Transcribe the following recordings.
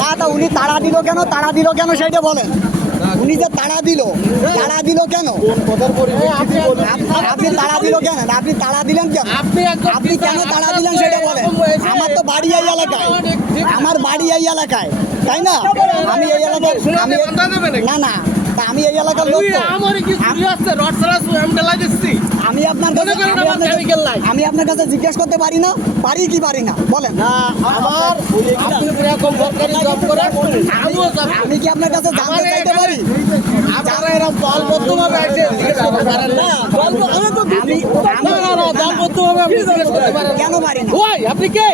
না তা উনি তাড়া দিল কেন সেটা বলেন। উনি যে তাড়া দিল কেন? আপনি তাড়া দিল কেন? আপনি তাড়া দিলেন কেন? আপনি কেন তাড়া দিলেন সেটা বলেন। আমার তো বাড়ি এই এলাকায়, আমার বাড়ি এই এলাকায়, তাই না? আমি এই এলাকায় না তা আমি এই এলাকার লোক তো। আমি আপনার কাছে জিজ্ঞেস করতে পারি না? পারি কি পারি না বলেন। আমি কি আপনার কাছে জানতে চাইতে পারি? কেন পারি না? আপনি কে?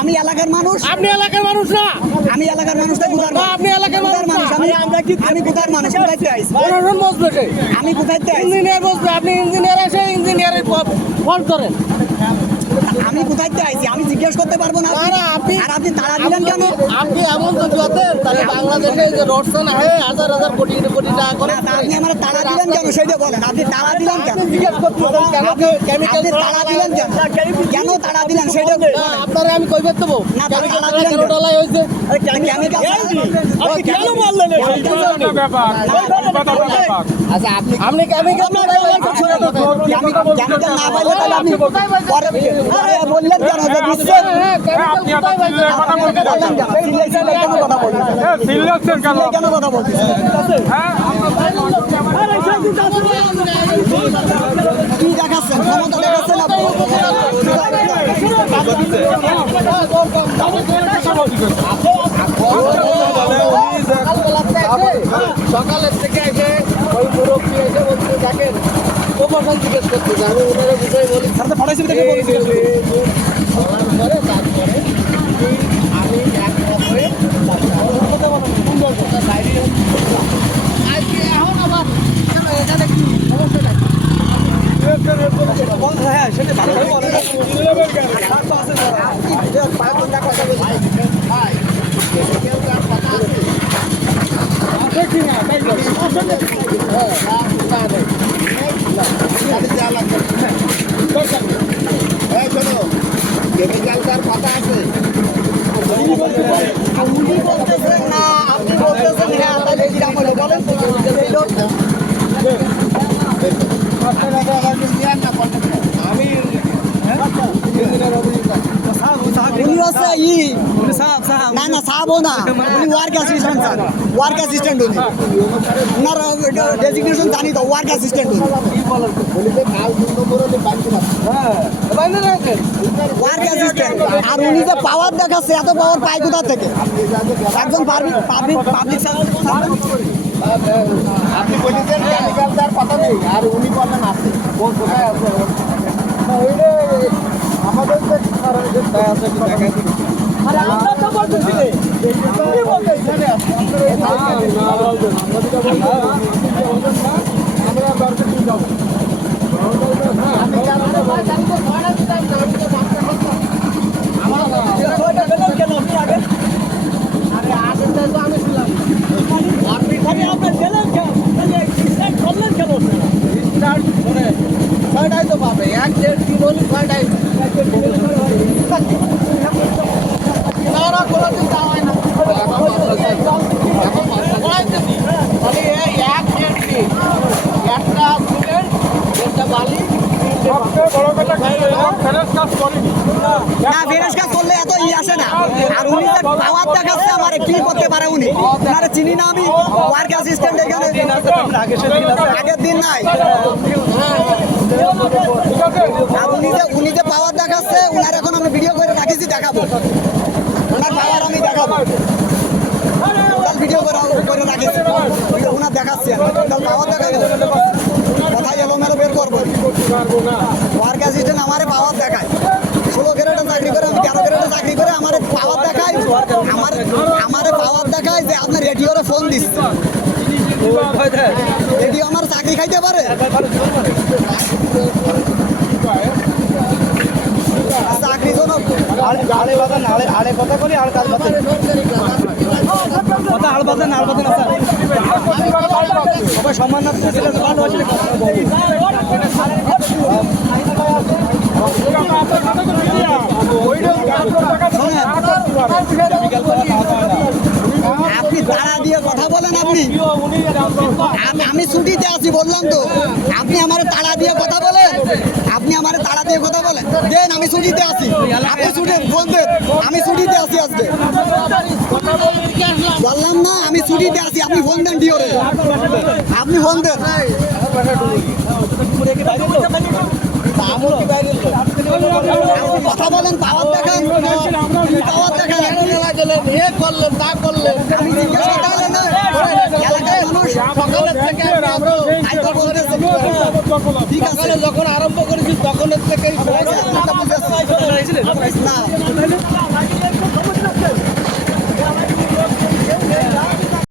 আমি এলাকার মানুষ। আপনি এলাকার মানুষ না। আমি এলাকার মানুষ। আপনি এলাকার মানুষ না। আমি কোথার মানুষ? কোথায় আইছি? বসবে আমি কোথায় আইছি? ইঞ্জিনিয়ার বসবে। আপনি ইঞ্জিনিয়ার এসে ইঞ্জিনিয়ারের ফোন করেন। আমি কোথায় আইছি? আমি জিজ্ঞেস করতে পারবো না? আর আপনি তাড়া দিলেন কেন? আপনি এমন তো জোয়াতেন তাহলে বাংলাদেশে যে রোডসন আছে হাজার হাজার কোটি কোটি টাকা করে। আপনি আমার তাড়া দিলেন কেন সেটা বলেন। আপনি তাড়া দিলেন কেন? জিজ্ঞেস করতেছেন কেন আপনি তাড়া দিলেন কেন? কেন তাড়া দিলেন সেটা বলেন। আপনারে আমি কইবে দেবো না, কেমিক্যাল তাড়া দিলেন কেন ডলাই হইছে? কেমিক্যাল আপনি কেন মারলেন? আচ্ছা আপনি কেমিক্যাল না পাইলে কেমিক্যাল না পাইলে তাহলে আপনি পরে বললেন কেন যে দিচ্ছেন? কেন কথা বলছেন? কি দেখাচ্ছেন? ক্ষমতা দেখাচ্ছেন আপনি? সকালের থেকে এসে ওই মুরব্বী এসে বলতে দেখেন প্রমোশন জিজ্ঞেস করতে যাবে ওনারা বুঝাই বলি বলার পরে তারপরে আমি এক রকমের আজকে এখন আবার এখানে কি সমস্যাটা হ্যাঁ সেটা ভালো কেমিক্যালটার কথা আছে উনি বলতেছেন না, আপনি বলতেছেন হ্যাঁ, তাহলে কিরাম হলো বলেন তো? আমি উনি হচ্ছে না না সাহাবও না, উনি work assistant sir, work assistant উনি। ওনার ডেজিগনেশন জানি তো, ওয়ার্ক অ্যাসিস্ট্যান্ট উনি। Work assistant. আর উনি যে পাওয়ার দেখাচ্ছে, এত পাওয়ার পায় কোথা থেকে? একজন পাবলিক আপনি বলেছেন কেমিক্যালটার কথা নেই আর উনি বলেন আছে কোথায় আছে আমাদের আমরা তো বলতেছি ছয়টাই তো পাবে এক দেড় দিন হলে ছয়টাই না কোনোদিন যাওয়া হয় না তাহলে এক দেড় দিন একটা সিমেন্ট একটা বালি না ফেরেশ কাজ করলে এত আসে না। আর উনি যে পাওয়ার দেখাচ্ছে আমার কি করতে পারে উনি? ওনারে চিনি না আমি, ওয়ার্ক অ্যাসিস্ট্যান্ট এখানে আগের দিন নাই। আর উনি যে পাওয়ার দেখাচ্ছে, উনার এখন আমি ভিডিও করে রাখিছি, দেখাবো ওনার পাওয়ার আমি দেখাবো। ভিডিও করে রাখিছি, ওনার দেখাচ্ছি পাওয়ার দেখাবো। কথাই এলোমেলো বের করবো। ওয়ার্ক অ্যাসিস্ট্যান্ট আমারে পাওয়ার দেখায়, 16 গ্রেডে চাকরি করে, আমি 13 গ্রেডে চাকরি করে আমার পাওয়ার দেখায়। আমার পাওয়ার দেখায় যে আপনার রেডিওরে ফোন দিচ্ছে, রেডিও আমার চাকরি খাইতে পারে। চাকরি জন্য আড়ে কথা বলি আর কাজ কথা আড় বাজে না সবাই সম্মান না দিলে বলেন আপনি? আমি ছুটিতে আছি বললাম তো। আপনি আমার তাড়া দিয়ে কথা বলেন, আপনি আমার তাড়া দিয়ে কথা বলেন। দেন আমি ছুটিতে আছি, আপনি ছুটি ফোন দেন। আমি ছুটিতে আছি আজকে, বললাম না আমি ছুটিতে আছি। আপনি ফোন দেন ডিওরে, আপনি ফোন দেন। কথা বলেন, পাওয়ার দেখান, পাওয়ার দেখান। এ করলেন তা করলেন আমি জিজ্ঞেস করতে পারলেন না? এলাকার মানুষ সকালের থেকে আইতো বলতেছে। ঠিক আছে, যখন আরম্ভ করেছি তখনের থেকেই না